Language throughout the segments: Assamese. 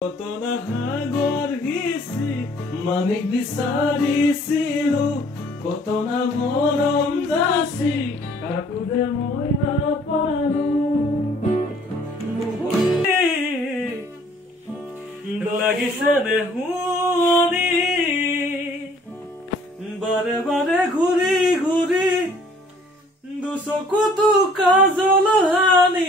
কতনা সাগৰ হিচি মানিক বিচাৰিছিলো কতনা মৰম যাচি কাকো যে মই নাপালো লাগিছে শুনি বাৰে বাৰে ঘূৰি ঘূৰি দুচকুতো কাজল হানি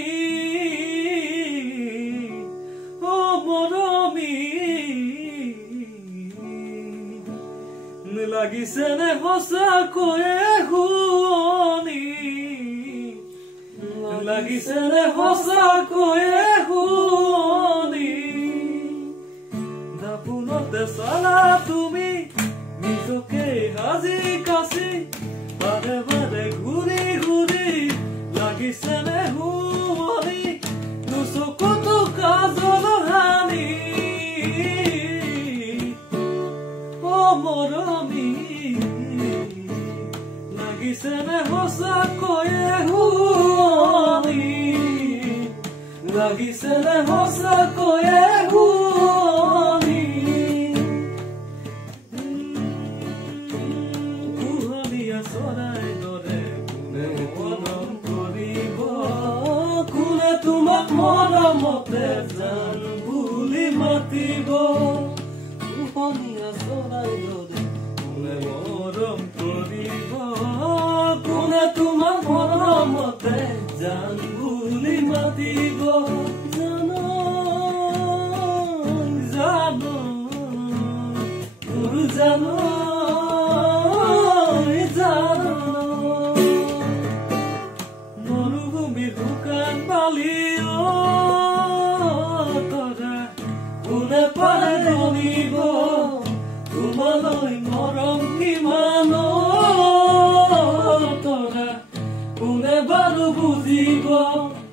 লাগিছে নে সঁচাকৈয়ে শুনি লাগিছে নে সঁচাকৈয়ে শুনি দাপোনতে চালা তুমি নিজকে সাজি কাচি বাৰে বাৰে ঘূৰি ঘূৰি লাগিছে নে শুনি দুচকুতো কাজল হানি মৰমী লাগিছে নে সঁচাকৈয়ে শুনি লাগিছে নে সঁচাকৈয়ে শুনি কুহলীয়া চৰাই দৰে কোনে মৰম কৰিব কোনে তোমাক মৰমতে জান বুলি মাতিব কুহলীয়া চৰাই দৰে কোনে মৰম কৰিব কোনে তোমাক মৰমতে জান বুলি মাতিব জানো জানো জানো জানো মৰুভূমিৰ শুকান বালি তৰা কোনে পাৰে জানিব তোমালৈ মৰম কিমান তৰা কোনে বাৰু বুজিব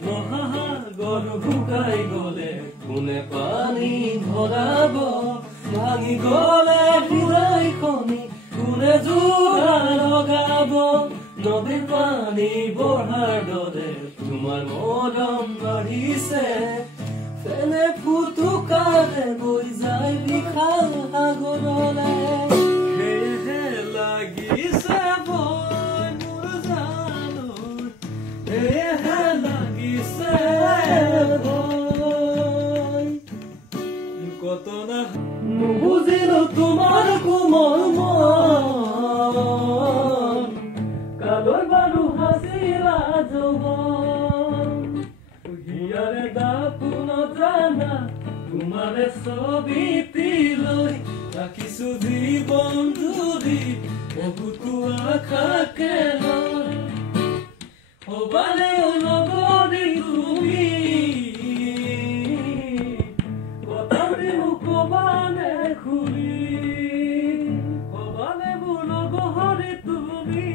মহাসাগৰ শুকাই গলে কোনে পানী ভৰাব ভাঙি গলে ঘূৰাই খনি কোনে যোৰা লগাব নদীৰ পানী বঢ়াৰ দৰে তোমাৰ মৰম বাঢ়িছে ফেনে ফুটুকাৰে বৈ যায় বিশাল সাগৰলে সেয়েহে লাগিছে ভয় মোৰ জানো সেয়েহে লাগিছে ভয় কতনা নুবুজিলো তোমাৰ কোমল মন কালৈ বাৰু হাচিলা যৌৱন হিয়াৰে দাপোনত জানা তোমাৰে ছবিটি লৈ ৰাখিছো জীৱন জুৰি বহুতো আশাকে লৈ হবালে নগৰী তুমি কথাটি মোক কবানে খুলি হবালে মোৰ নগৰী তুমি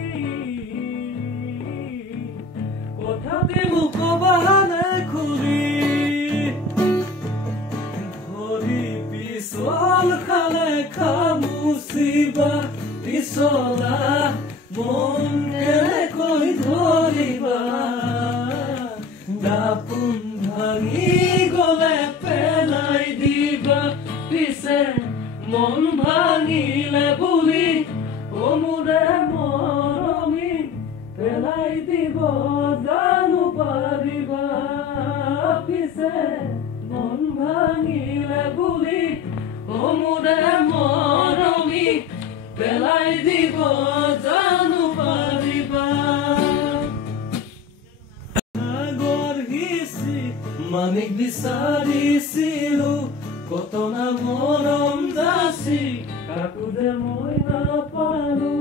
কথাটি মোক কবানে খুলি পিছল খালে খামুচিবা পিছলা মন কেনেকৈ ধৰিবা দাপোন ভাঙি গলে পেলাই দিবা পিছে মন ভাঙিলে বুলি মোৰে মৰমী পেলাই দিব জানো পাৰিবা পিছে মন ভাঙিলে বুলি মোৰে মৰমী পেলাই দিব জানো পাৰিবা সাগৰ হিচি মানিক বিচাৰিছিলো কতনা মৰম যাচি কাকো যে মই নাপালো